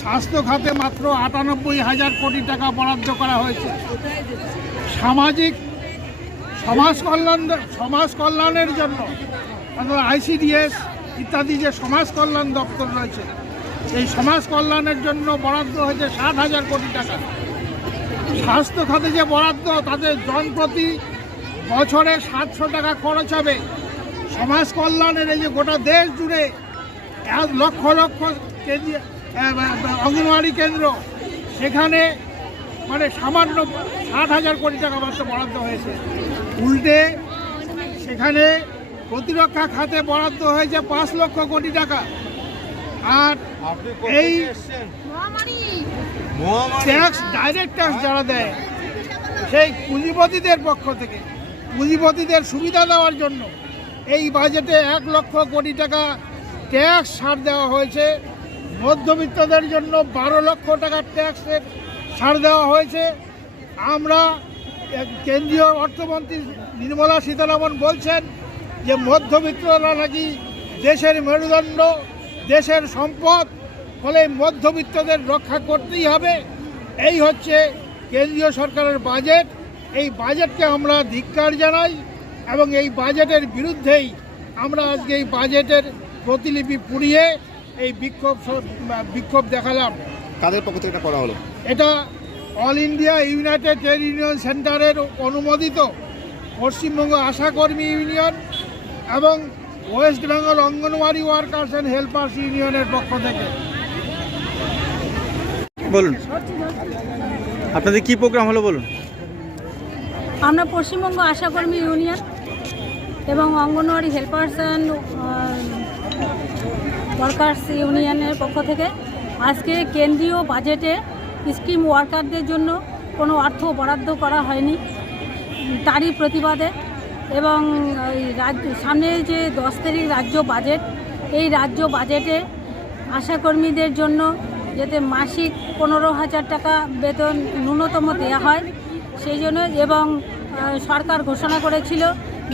স্বাস্থ্য খাতে মাত্র আটানব্বই হাজার কোটি টাকা বরাদ্দ করা হয়েছে। সামাজিক সমাজ কল্যাণ সমাজ কল্যাণের জন্য আইসিডিএস ইত্যাদি যে সমাজ কল্যাণ দপ্তর রয়েছে এই সমাজ কল্যাণের জন্য বরাদ্দ হয়েছে ষাট হাজার কোটি টাকা। স্বাস্থ্য খাতে যে বরাদ্দ তাদের জনপ্রতি বছরে সাতশো টাকা খরচ হবে। সমাজ কল্যাণের এই যে গোটা দেশ জুড়ে লক্ষ লক্ষ আহ, অঙ্গনওয়াড়ি কেন্দ্র। সেখানে মানে সামান্য ষাট হাজার কোটি টাকা মাত্র বরাদ্দ হয়েছে। উল্টে সেখানে প্রতিরক্ষা খাতে বরাদ্দ হয়েছে পাঁচ লক্ষ কোটি টাকা। আর এই ট্যাক্স ডাইরেক্ট ট্যাক্স যারা দেয় সেই পুঁজিপতিদের পক্ষ থেকে পুঁজিপতিদের সুবিধা দেওয়ার জন্য এই বাজেটে এক লক্ষ কোটি টাকা ট্যাক্স ছাড় দেওয়া হয়েছে। মধ্যবিত্তদের জন্য বারো লক্ষ টাকার ট্যাক্সের ছাড় দেওয়া হয়েছে। আমরা কেন্দ্রীয় অর্থমন্ত্রী নির্মলা সীতারামন বলছেন যে মধ্যবিত্তরা নাকি দেশের মেরুদণ্ড, দেশের সম্পদ, ফলে মধ্যবিত্তদের রক্ষা করতেই হবে। এই হচ্ছে কেন্দ্রীয় সরকারের বাজেট। এই বাজেটকে আমরা ধিক্কার জানাই এবং এই বাজেটের বিরুদ্ধেই আমরা আজকে এই বাজেটের প্রতিলিপি পুড়িয়ে এই বিক্ষোভ বিক্ষোভ দেখালাম। কাদের পক্ষ থেকে এটা করা হলো? এটা all India United trade union সেন্টারের অনুমোদিত পশ্চিমবঙ্গ আশাকর্মী ইউনিয়ন এবং West Bengal anganwadi workers and helpers ইউনিয়নের পক্ষ থেকে। বলুন। আপনাদের কি প্রোগ্রাম হলো বলুন। আমরা পশ্চিমবঙ্গ আশাকর্মী ইউনিয়ন এবং অঙ্গনওয়াড়ি হেল্পার্স অ্যান্ড ওয়ার্কার্স ইউনিয়নের পক্ষ থেকে। আজকে কেন্দ্রীয় বাজেটে স্কিম ওয়ার্কারদের জন্য কোনো অর্থ বরাদ্দ করা হয়নি তারই প্রতিবাদে এবং রাজ্য, সামনে যে দশ তারিখ রাজ্য বাজেট এই রাজ্য বাজেটে আশাকর্মীদের জন্য যাতে মাসিক পনেরো হাজার টাকা বেতন ন্যূনতম দেওয়া হয়, সেই জন্য এবং সরকার ঘোষণা করেছিল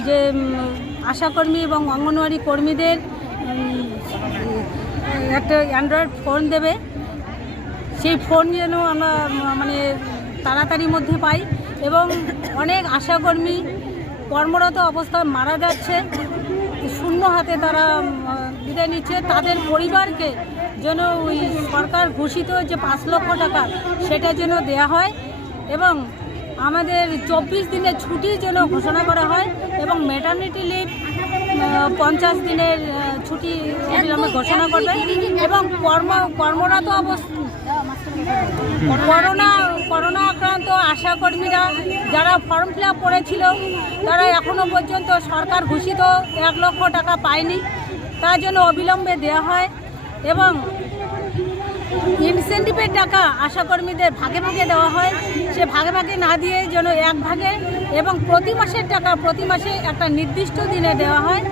যে আশাকর্মী এবং অঙ্গনওয়াড়ি কর্মীদের একটা অ্যান্ড্রয়েড ফোন দেবে। সেই ফোন যেন আমরা মানে তাড়াতাড়ির মধ্যে পাই এবং অনেক আশাকর্মী কর্মরত অবস্থায় মারা যাচ্ছে। শূন্য হাতে তারা বিদায় নিচ্ছে। তাদের পরিবারকে যেন ওই সরকার ঘোষিত যে পাঁচ লক্ষ টাকা সেটা যেন দেয়া হয় এবং আমাদের চব্বিশ দিনের ছুটি যেন ঘোষণা করা হয় এবং মেটার্নিটি লিভ পঞ্চাশ দিনের ছুটি অবিলম্বে ঘোষণা করবে। এবং কর্ম, কর্মরত অবস্থা করোনা করোনা আক্রান্ত আশাকর্মীরা যারা ফর্ম ফিল আপ করেছিল, তারা এখনও পর্যন্ত সরকার ঘোষিত এক লক্ষ টাকা পায়নি। তার জন্য অবিলম্বে দেওয়া হয় এবং ইনসেন্টিভের টাকা আশাকর্মীদের ভাগে ভাগে দেওয়া হয়। সে ভাগে ভাগে না দিয়ে যেন এক ভাগে এবং প্রতি মাসের টাকা প্রতি মাসে একটা নির্দিষ্ট দিনে দেওয়া হয়।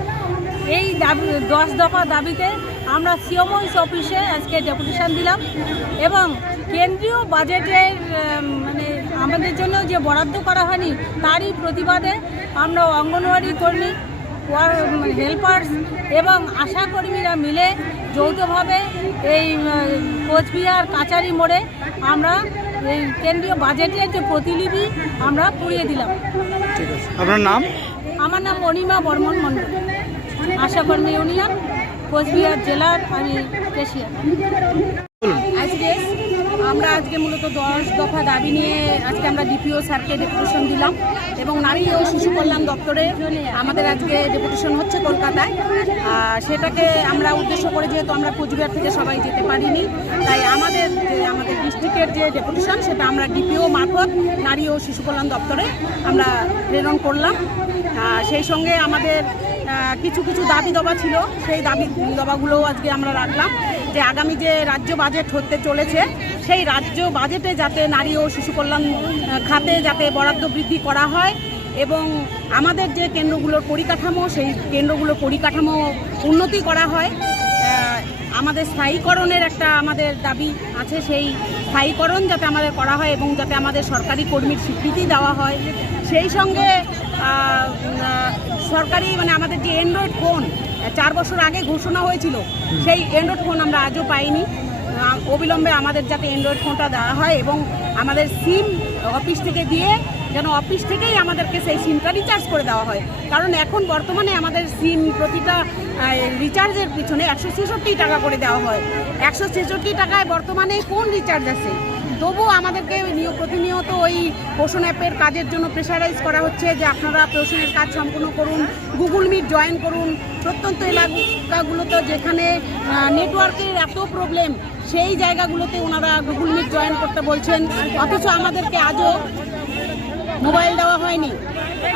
এই দাবি দশ দফা দাবিতে আমরা সিওমন্স অফিসে আজকে ডেপুটেশন দিলাম এবং কেন্দ্রীয় বাজেটের মানে আমাদের জন্য যে বরাদ্দ করা হয়নি তারই প্রতিবাদে আমরা অঙ্গনওয়াড়ি কর্মী হেল্পার্স এবং আশা কর্মীরা মিলে যৌথভাবে এই কোচবিহার কাচারি মোড়ে আমরা এই কেন্দ্রীয় বাজেটের যে প্রতিলিপি আমরা পুড়িয়ে দিলাম। ঠিক আছে। আপনার নাম? আমার নাম অনিমা বর্মন মণ্ডল। আশাকর্মী ইউনিয়ন কোচবিহার জেলার আমি কেশিয়া। আজকে আমরা আজকে মূলত দশ দফা দাবি নিয়ে আজকে আমরা ডিপিও স্যারকে ডেপুটেশন দিলাম এবং নারী ও শিশু কল্যাণ দপ্তরে আমাদের আজকে ডেপুটেশন হচ্ছে কলকাতায়। আর সেটাকে আমরা উদ্দেশ্য করে যেহেতু আমরা কোচবিহার থেকে সবাই যেতে পারিনি তাই আমাদের যে আমাদের ডিস্ট্রিক্টের যে ডেপুটেশন সেটা আমরা ডিপিও মারফত নারী ও শিশু কল্যাণ দপ্তরে আমরা প্রেরণ করলাম। আর সেই সঙ্গে আমাদের কিছু কিছু দাবি দবা ছিল। সেই দাবি দবাগুলোও আজকে আমরা রাখলাম যে আগামী যে রাজ্য বাজেট হতে চলেছে, সেই রাজ্য বাজেটে যাতে নারী ও শিশু কল্যাণ খাতে যাতে বরাদ্দ বৃদ্ধি করা হয় এবং আমাদের যে কেন্দ্রগুলোর পরিকাঠামো, সেই কেন্দ্রগুলোর পরিকাঠামো উন্নতি করা হয়। আমাদের স্থায়ীকরণের একটা আমাদের দাবি আছে, সেই স্থায়ীকরণ যাতে আমাদের করা হয় এবং যাতে আমাদের সরকারি কর্মীর স্বীকৃতি দেওয়া হয়। সেই সঙ্গে সরকারি মানে আমাদের যে অ্যান্ড্রয়েড ফোন চার বছর আগে ঘোষণা হয়েছিল, সেই অ্যান্ড্রয়েড ফোন আমরা আজও পাইনি। অবিলম্বে আমাদের যাতে অ্যান্ড্রয়েড ফোনটা দেওয়া হয় এবং আমাদের সিম অফিস থেকে দিয়ে যেন অফিস থেকেই আমাদেরকে সেই সিমটা রিচার্জ করে দেওয়া হয়। কারণ এখন বর্তমানে আমাদের সিম প্রতিটা রিচার্জের পিছনে একশো ছেষট্টি টাকা করে দেওয়া হয়। একশো ছেষট্টি টাকায় বর্তমানে কোন রিচার্জ আছে। তবুও আমাদেরকে নিয়- প্রতিনিয়ত ওই পোষণ অ্যাপের কাজের জন্য প্রেশারাইজ করা হচ্ছে যে আপনারা পোষণের কাজ সম্পূর্ণ করুন গুগল মিট জয়েন করুন। প্রত্যন্ত এলাকাগুলোতে যেখানে নেটওয়ার্কের এত প্রবলেম সেই জায়গাগুলোতে ওনারা গুগল মিট জয়েন করতে বলছেন। অথচ আমাদেরকে আজও মোবাইল দেওয়া হয়নি।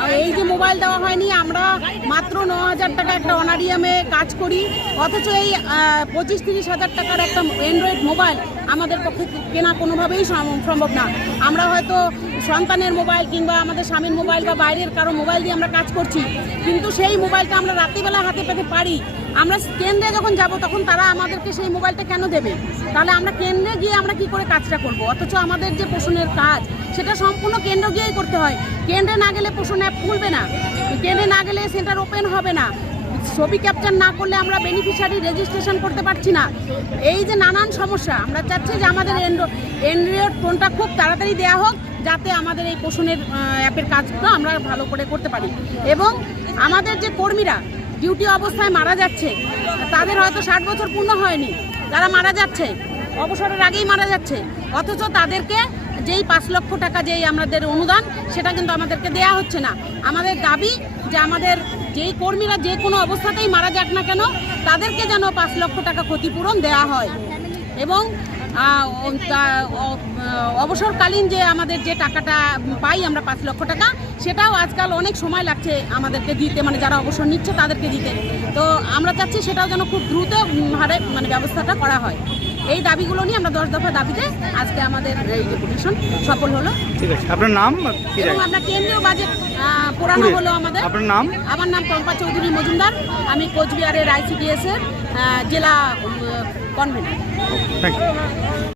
আর এই যে মোবাইল দেওয়া হয়নি, আমরা মাত্র ন হাজার টাকা একটা অনারিয়ামে কাজ করি। অথচ এই পঁচিশ তিরিশ হাজার টাকার একটা অ্যান্ড্রয়েড মোবাইল আমাদের পক্ষে কেনা কোনোভাবেই সম্ভব না। আমরা হয়তো সন্তানের মোবাইল কিংবা আমাদের স্বামীর মোবাইল বা বাইরের কারও মোবাইল দিয়ে আমরা কাজ করছি, কিন্তু সেই মোবাইলটা আমরা রাত্রিবেলা হাতে পেতে পারি। আমরা কেন্দ্রে যখন যাব, তখন তারা আমাদেরকে সেই মোবাইলটা কেন দেবে? তাহলে আমরা কেন্দ্রে গিয়ে আমরা কি করে কাজটা করব? অথচ আমাদের যে পোষণের কাজ সেটা সম্পূর্ণ কেন্দ্র গিয়েই করতে হয়। কেন্দ্রে না গেলে পোষণ অ্যাপ খুলবে না। কেন্দ্রে না গেলে সেন্টার ওপেন হবে না। ছবি ক্যাপচার না করলে আমরা বেনিফিশিয়ারি রেজিস্ট্রেশন করতে পারছি না। এই যে নানান সমস্যা, আমরা চাচ্ছি যে আমাদের অ্যান্ড্রয়েড ফোনটা খুব তাড়াতাড়ি দেওয়া হোক, যাতে আমাদের এই পোষণের অ্যাপের কাজগুলো আমরা ভালো করে করতে পারি। এবং আমাদের যে কর্মীরা ডিউটি অবস্থায় মারা যাচ্ছে, তাদের হয়তো ষাট বছর পূর্ণ হয়নি, তারা মারা যাচ্ছে, অবসরের আগেই মারা যাচ্ছে, অথচ তাদেরকে যেই পাঁচ লক্ষ টাকা যেই আমাদের অনুদান, সেটা কিন্তু আমাদেরকে দেয়া হচ্ছে না। আমাদের দাবি যে আমাদের যেই কর্মীরা যে কোনো অবস্থাতেই মারা যাক না কেন, তাদেরকে যেন পাঁচ লক্ষ টাকা ক্ষতিপূরণ দেয়া হয়। এবং অবসরকালীন যে আমাদের যে টাকাটা পাই আমরা পাঁচ লক্ষ টাকা, সেটাও আজকাল অনেক সময় লাগছে আমাদেরকে দিতে মানে যারা অবসর নিচ্ছে তাদেরকে দিতে। তো আমরা চাচ্ছি সেটাও যেন খুব দ্রুত হারে মানে ব্যবস্থাটা করা হয়। এই দাবিগুলো নিয়ে আমরা দশ দফা দাবিতে আজকে আমাদের এই ডেপুটেশন সফল হলো। ঠিক আছে। আপনার নাম এবং আমরা কেন্দ্রীয় বাজেট পড়ানো হলো আমাদের। আপনার নাম? আমার নাম পম্পা চৌধুরী মজুমদার। আমি কোচবিহারের আইসিডিএস এর জেলা কনভেনার ইউ